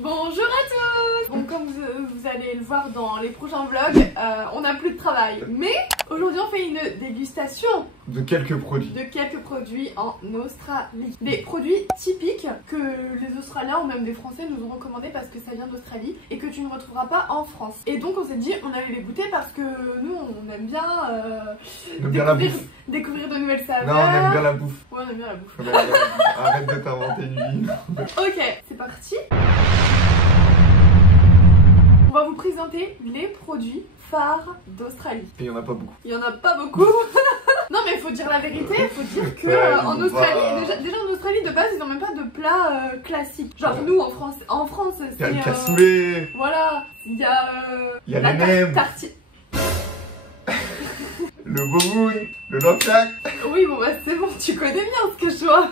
Bonjour à tous. Bon, comme vous allez le voir dans les prochains vlogs, on n'a plus de travail. Mais aujourd'hui on fait une dégustation de quelques produits. En Australie. Des produits typiques que les Australiens ou même des Français nous ont recommandés parce que ça vient d'Australie et que tu ne retrouveras pas en France. Et donc on s'est dit on allait les goûter parce que nous on aime bien, découvrir de nouvelles saveurs. Non, on aime bien la bouffe. Ouais, on aime bien la bouffe. Arrête de t'inventer une vie. Ok, c'est parti. On va vous présenter les produits phares d'Australie. Et il n'y en a pas beaucoup. Il n'y en a pas beaucoup. Non mais il faut dire la vérité, il faut dire que en Australie, déjà en Australie de base ils n'ont même pas de plat classique. Genre nous en France c'est... Il y a le cassoulet. Voilà, il y a les nems. Tartine. Le boboon, le lockjack. Oui bon bah c'est bon, tu connais bien ce que je vois.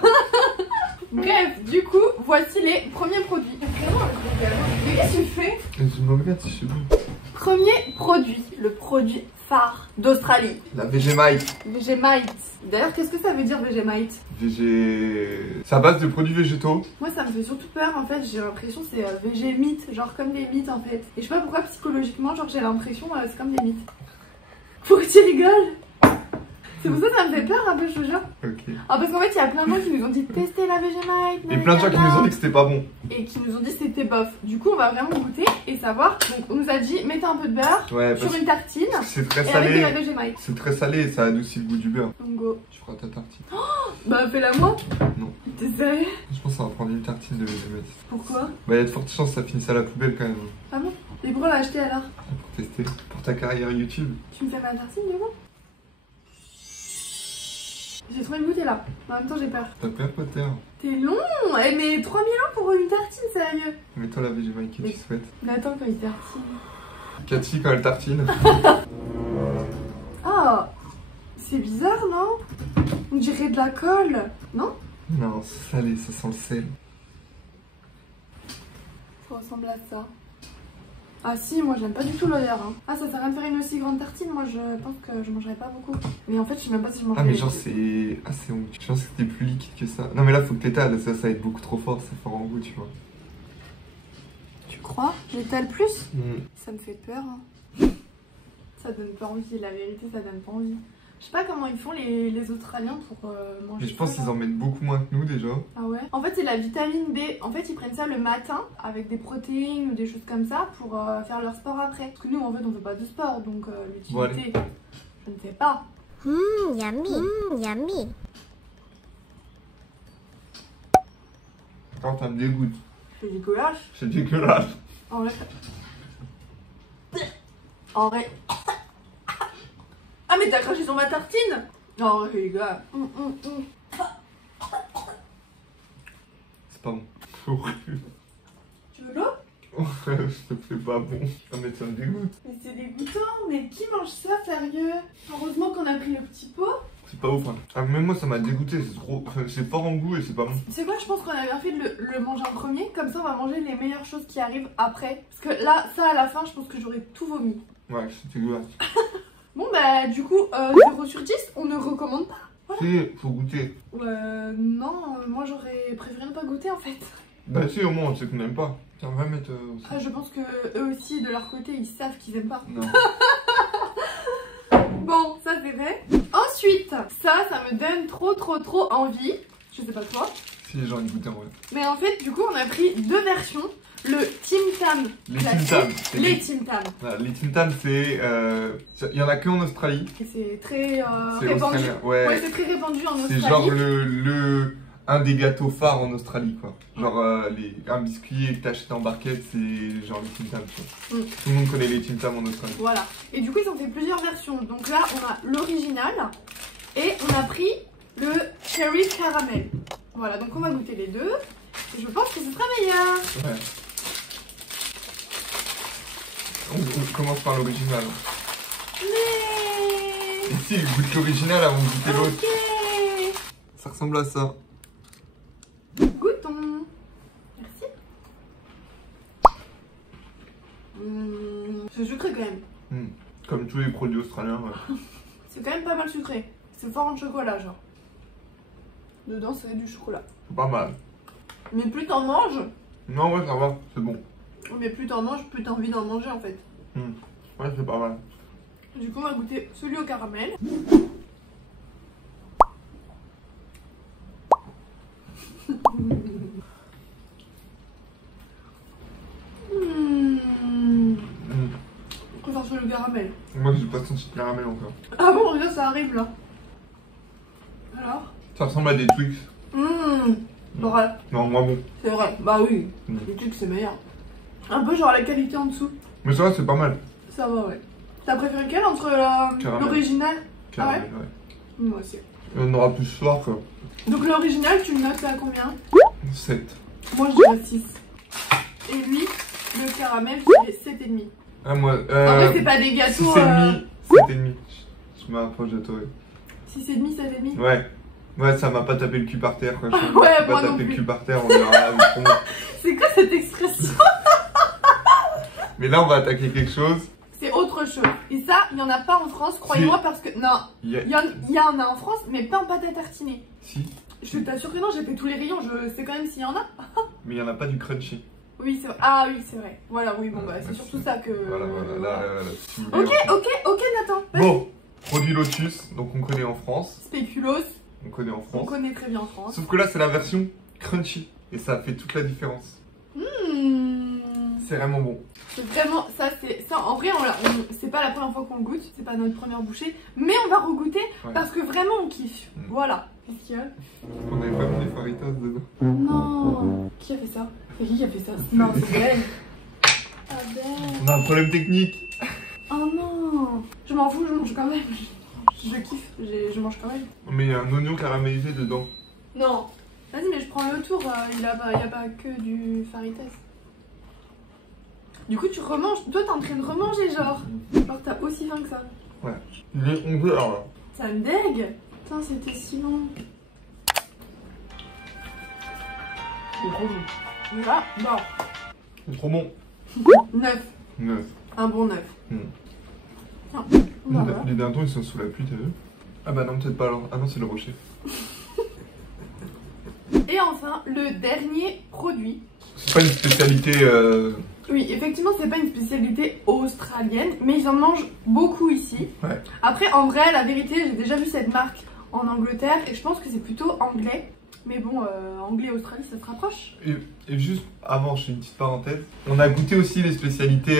Bref, du coup, voici les premiers produits. Mais qu'est-ce que tu fais? Je me regarde si je suis bon. Premier produit, le produit phare d'Australie. La Vegemite. Vegemite. D'ailleurs, qu'est-ce que ça veut dire Vegemite? C'est à base de produits végétaux. Moi, ça me fait surtout peur en fait. J'ai l'impression que c'est Vegemite, genre comme des mythes en fait. Et je sais pas pourquoi psychologiquement, genre j'ai l'impression c'est comme des mythes. Pourquoi tu rigoles? C'est pour ça que ça me fait peur un peu, je te jure. Ok. Ah, parce qu'en fait, il y a plein de gens qui nous ont dit tester la Vegemite. Et plein de gens qui nous ont dit que c'était pas bon. Et qui nous ont dit que c'était bof. Du coup, on va vraiment goûter et savoir. Donc, on nous a dit mettez un peu de beurre sur une tartine. C'est très et salé. avec de la Vegemite. C'est très salé et ça adoucit le goût du beurre. Donc, go. Tu feras ta tartine. Oh, bah, fais-la moi. Non. T'es sérieux? Je pense qu'on va prendre une tartine de Vegemite. Pourquoi? Bah, il y a de fortes chances que ça finisse à la poubelle quand même. Ah bon? Et pourquoi l'acheter alors? Pour tester. Pour ta carrière YouTube. Tu me fais ma tartine du coup? J'ai trop envie de goûter là. En même temps, j'ai peur. T'as peur, Potter? T'es long! Eh, mais 3000 ans pour une tartine, sérieux! Mets-toi la Vegemite que tu souhaites. Mais attends, quand il tartine. Cathy, quand elle tartine. Ah! C'est bizarre, non? On dirait de la colle, non? Non, c'est salé, ça sent le sel. Ça ressemble à ça. Ah si, moi j'aime pas du tout l'odeur. Hein. Ah, ça sert à rien de faire une aussi grande tartine, moi je pense que je mangerais pas beaucoup. Mais en fait, je sais même pas si je mangerais. Ah, mais genre c'est assez bon. Je pense que c'était plus liquide que ça. Non, mais là, faut que t'étales, ça va être beaucoup trop fort, c'est fort en goût, tu vois. Tu crois? J'étale plus? Ça me fait peur. Hein. Ça donne pas envie, la vérité, ça donne pas envie. Je sais pas comment ils font les Australiens pour manger. Mais je pense qu'ils en mettent beaucoup moins que nous déjà. Ah ouais? En fait, c'est la vitamine B. En fait, ils prennent ça le matin avec des protéines ou des choses comme ça pour faire leur sport après. Parce que nous, en fait, on fait pas de sport, donc l'utilité, je ne sais pas. Yummy. Yummy. Quand ça me dégoûte. C'est dégueulasse. C'est dégueulasse. En vrai. En vrai. Ah mais t'as craché sur ma tartine? Non, les gars. C'est pas bon. Horrible. Tu veux l'eau? Je te fais pas bon. Ah, mais ça me dégoûte. Mais c'est dégoûtant, mais qui mange ça, sérieux? Heureusement qu'on a pris le petit pot. C'est pas ouf, hein. Ah, même moi ça m'a dégoûté, c'est trop. C'est fort en goût et c'est pas bon. C'est quoi, je pense qu'on a bien fait de le manger en premier, comme ça on va manger les meilleures choses qui arrivent après. Parce que là, ça à la fin, je pense que j'aurais tout vomi. Ouais, c'est dégueulasse. Bon bah du coup, 0 sur 10, on ne recommande pas. Voilà. Si, faut goûter. Non, moi j'aurais préféré ne pas goûter en fait. Bah si, au moins on sait qu'on n'aime pas. Tiens, on va mettre aussi. Ah, je pense que eux aussi, de leur côté, ils savent qu'ils aiment pas. Non. Bon, ça c'est vrai. Ensuite, ça me donne trop envie. Je sais pas toi. Si les gens ont goûté en vrai. Mais en fait, du coup, on a pris deux versions. Le Tim Tam. Les Tim Tam. Les Tim Tam. Voilà, les Tim Tam, c'est. Il y en a que en Australie. Et c'est très C'est répandu. australien, ouais. C'est très répandu en Australie. C'est genre un des gâteaux phares en Australie, quoi. Genre un biscuit que t'achètes en barquette, c'est genre les Tim Tam. Tout le monde connaît les Tim Tam en Australie. Voilà. Et du coup, ils ont fait plusieurs versions. Donc là, on a l'original et on a pris le Cherry Caramel. Voilà, donc on va goûter les deux. Et je pense que ce sera meilleur. Ouais. On commence par l'original. Mais... Et si, goûte l'original avant de goûter l'autre. Ok. Ça ressemble à ça. Goûtons. Merci. C'est sucré quand même. Comme tous les produits australiens, ouais. C'est quand même pas mal sucré. C'est fort en chocolat, genre. Dedans, c'est du chocolat. C'est pas mal. Mais plus t'en manges, Non, ouais, ça va, c'est bon. Mais plus t'en manges, plus t'as envie d'en manger en fait. Ouais, c'est pas mal. Du coup, on va goûter celui au caramel. Je préfère celui au caramel. Moi, j'ai pas senti de caramel encore. Ah bon, déjà ça arrive là. Alors Ça ressemble à des Twix. Voilà. Non, moi bon. C'est vrai, bah oui. Les trucs c'est meilleur. Un peu genre la qualité en dessous. Mais ça va, c'est pas mal. Ça va, ouais. T'as préféré lequel entre l'original? Caramel, Ah ouais. Moi aussi. Et on aura plus ce soir, quoi. Donc l'original, tu le notes à combien? 7. Moi je dirais 6. Et lui, le caramel, je dirais 7,5. Ah, moi. En vrai, c'est pas des gâteaux. 6,5. 7,5. Je me rapproche de toi. 6,5, 7,5. Ouais. Ouais, ça m'a pas tapé le cul par terre, quoi. Je Ouais, pas moi non tapé le plus. cul par terre, on verra. C'est quoi cette expression? Mais là, on va attaquer quelque chose. C'est autre chose. Et ça, il y en a pas en France, croyez-moi, parce que. Non, il y en a en France, mais pas en pâte à tartiner. Si. Je t'assure que non, j'ai fait tous les rayons, je sais quand même s'il y en a. Mais il y en a pas du crunchy. Oui, c'est vrai. Ah oui, c'est vrai. Voilà, oui, bon, bah, c'est surtout ça que. Voilà, là, si vous voulez, Ok, Nathan. Bon, produit Lotus, donc on connaît en France. Spéculoos, On connaît en on France. connaît très bien en France. Sauf que là, c'est la version crunchy. Et ça fait toute la différence. C'est vraiment bon. C'est vraiment, ça, en vrai, c'est pas la première fois qu'on le goûte, c'est pas notre première bouchée, mais on va regoûter parce que vraiment on kiffe. Voilà. Qu'est-ce qu'il y a? On avait pas mis les faritas dedans. Non. Qui a fait ça? C'est qui a fait ça? Non, c'est elle. Ah ben. On a un problème technique. Oh non. Je m'en fous, je mange quand même. Je kiffe, je mange quand même. Mais il y a un oignon caramélisé dedans. Non. Vas-y, mais je prends le tour, il y a pas que du faritas. Du coup, tu remanges. Toi, t'es en train de remanger, genre. Genre, t'as aussi faim que ça. Ouais. Il est 11h là. Ça me dégue. Putain, c'était si long. C'est trop bon. Là, non. C'est trop bon. 9. 9. Un bon 9. Tiens, voilà. Les dindons ils sont sous la pluie, t'as vu? Ah bah non, peut-être pas alors. Ah non, c'est le rocher. Et enfin, le dernier produit. C'est pas une spécialité. Oui, effectivement, c'est pas une spécialité australienne, mais ils en mangent beaucoup ici. Ouais. Après, en vrai, la vérité, j'ai déjà vu cette marque en Angleterre et je pense que c'est plutôt anglais. Mais bon, anglais et Australie, ça se rapproche. Et juste avant, je fais une petite parenthèse. On a goûté aussi les spécialités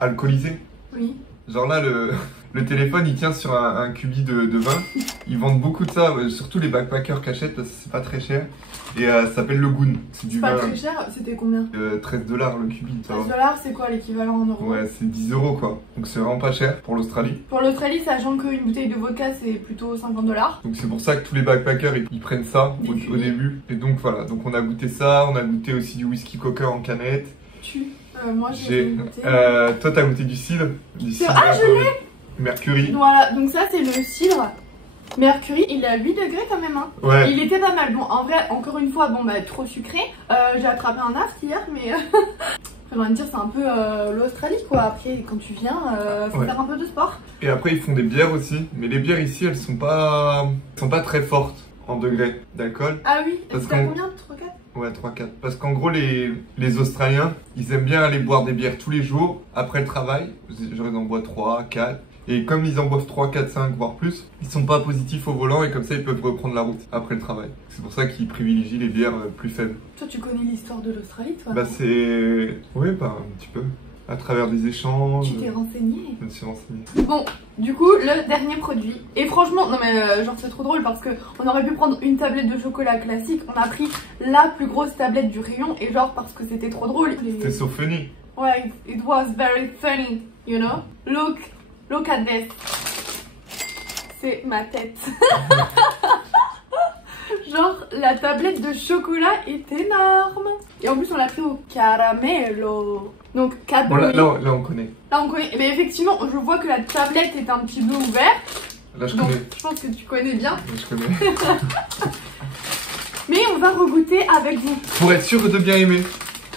alcoolisées. Oui. Genre là, le téléphone il tient sur un cubi de vin. Ils vendent beaucoup de ça, surtout les backpackers qu'achètent parce que c'est pas très cher. Et ça s'appelle le Goon. C'est du Pas vin. très cher, c'était combien? 13 $ le cubi. Ça 13 va. $, c'est quoi l'équivalent en euros? Ouais, c'est 10 € quoi. Donc c'est vraiment pas cher pour l'Australie. Pour l'Australie, sachant qu'une bouteille de vodka c'est plutôt 50 $. Donc c'est pour ça que tous les backpackers ils prennent ça au début. Et donc voilà, donc on a goûté ça, on a goûté aussi du whisky coca en canette. Moi j'ai goûté. Toi t'as goûté du cidre. Ah, je l'ai! Mercury. Voilà, donc ça c'est le cidre. Mercury, il est à 8 degrés quand même. Hein. Ouais. Il était pas mal. Bon, en vrai, encore une fois, bon bah trop sucré. J'ai attrapé un aft hier, mais j'ai envie de dire c'est un peu l'Australie quoi. Après, quand tu viens, faut faire un peu de sport. Et après ils font des bières aussi, mais les bières ici elles sont pas très fortes en degrés d'alcool. Ah oui, Parce t'as qu'on- combien? 3-4? Ouais, 3-4. Parce qu'en gros, les Australiens, ils aiment bien aller boire des bières tous les jours après le travail. Genre, ils en boivent 3, 4. Et comme ils en boivent 3, 4, 5, voire plus, ils sont pas positifs au volant et comme ça, ils peuvent reprendre la route après le travail. C'est pour ça qu'ils privilégient les bières plus faibles. Toi, tu connais l'histoire de l'Australie, toi? Bah, c'est. Ouais, bah, un petit peu. À travers des échanges. Tu t'es renseigné? Je me suis renseigné. Bon, du coup, le dernier produit. Et franchement, non mais genre c'est trop drôle parce que on aurait pu prendre une tablette de chocolat classique. On a pris la plus grosse tablette du rayon et genre parce que c'était trop drôle. C'était so funny. Ouais, it was very funny, you know? Look at this. C'est ma tête. Genre, la tablette de chocolat est énorme. Et en plus, on l'a pris au caramello. Donc, Bon, Cadbury. là, on connaît. Là, on connaît. Mais effectivement, je vois que la tablette est un petit peu ouverte. Là, je Donc, connais. je pense que tu connais bien. Là, je connais. Mais on va regoûter avec vous. Pour être sûr de bien aimer.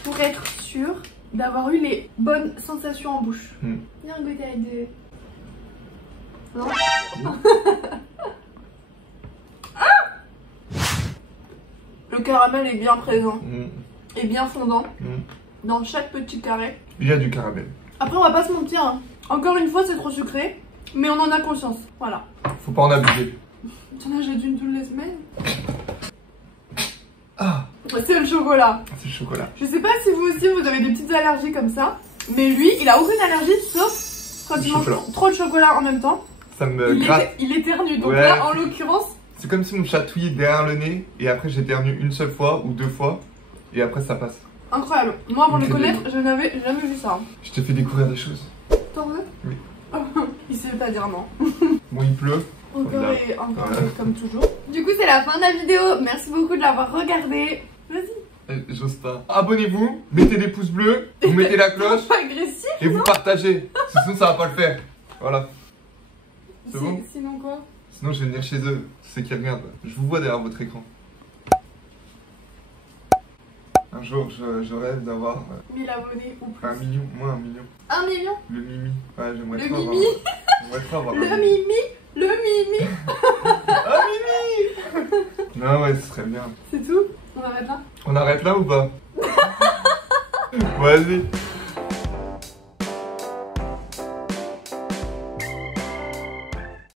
Pour être sûr d'avoir eu les bonnes sensations en bouche. Mm. Viens goûter à deux. Non. Le caramel est bien présent. et bien fondant Mm. dans chaque petit carré. Il y a du caramel. Après, on va pas se mentir, hein. Encore une fois, c'est trop sucré, mais on en a conscience. Voilà. Faut pas en abuser. T'en as j'ai d'une toutes les semaines. Ah, C'est le chocolat. c'est le chocolat. Je sais pas si vous aussi vous avez des petites allergies comme ça, mais lui, il a aucune allergie sauf quand Le il mange chocolat. trop de chocolat en même temps. Ça me gratte. Il éternue. Donc Ouais. là, en l'occurrence, C'est comme si on me chatouillait derrière le nez et après j'éternue une seule fois ou deux fois et après ça passe. incroyable. Moi, avant de le Incroyable. connaître, je n'avais jamais vu ça. Je te fais découvrir des choses. T'en veux? Oui. Il sait pas dire non. Bon, il pleut. Encore Là. et encore Ouais. comme toujours. Du coup, c'est la fin de la vidéo. Merci beaucoup de l'avoir regardé. Vas-y. J'ose pas. Abonnez-vous, mettez des pouces bleus, vous mettez la cloche Pas agressif. et vous partagez. Sinon ça va pas le faire. Voilà. C'est bon? Sinon quoi? Sinon je vais venir chez eux. C'est qui regardent. Je vous vois derrière votre écran. Un jour je rêve d'avoir 1000 abonnés ou plus. 1 million, moins 1 million. 1 million? Le Mimi. Ouais, j'aimerais Le trop avoir. Mimi. J'aimerais trop avoir. un Le Mimi. Le Mimi. Ah Mimi. Non ouais, ce serait bien. C'est tout? On arrête là? On arrête là ou pas? Vas-y.